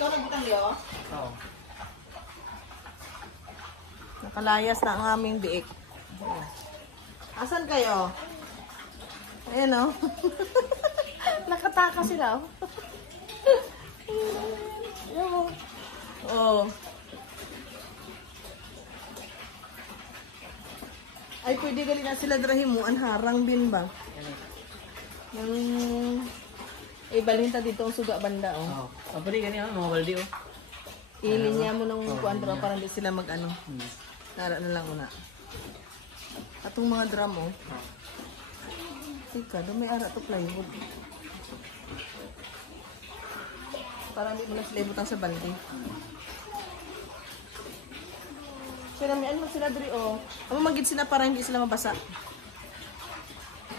Ikaw nagbutang yo? Oo. Nakalayas na ang aming biik. Asan kayo? Ayan o. Nakataka sila o. Oh. Ay, pwede gali na sila drahimuan. Harang din ba? Yung... balhin ta dito ang suga banda o. Oo. Pwede ganyan mga baldi o. Ilinya mo ng kuandra para hindi sila mag-ano. Nara na lang una. Atong mga drum o. Teka, may ara to plywood. Para hindi mo na sila ibutang sa balde. Sinamian mo sila diri o. Ang magid sila para hindi sila mabasa.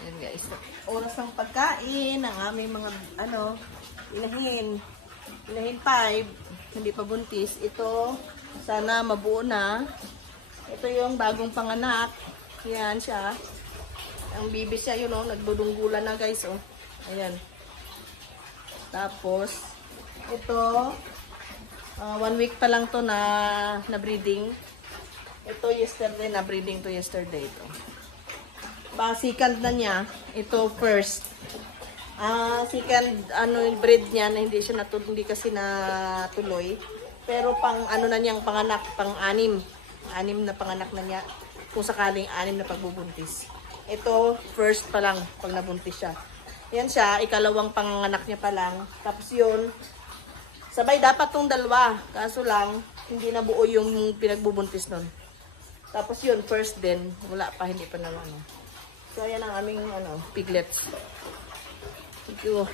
Ayan guys. Oras ng pagkain ng aming mga inahin. Inahin 5. Hindi pa buntis. Ito, sana mabuo na. Ito yung bagong panganak. Yan siya. Ang bibi siya yun o. Nagdudunggulan na guys o. Ayan. Tapos, ito, 1 week pa lang to na breeding. Ito yesterday, na breeding to yesterday ito. Second na niya, ito first. Second breed niya na hindi siya hindi kasi natuloy. Pero pang na niyang panganak, pang-anim. 6 na panganak na niya kung sakaling 6 na pagbubuntis. Ito first pa lang pag nabuntis siya. Yan siya, ikalawang panganak niya pa lang. Tapos yun, sabay dapat tong dalawa. Kaso lang, hindi nabuo yung pinagbubuntis nun. Tapos yun, first din. Wala pa, hindi pa naman. So, ayan ang aming piglets. Thank you.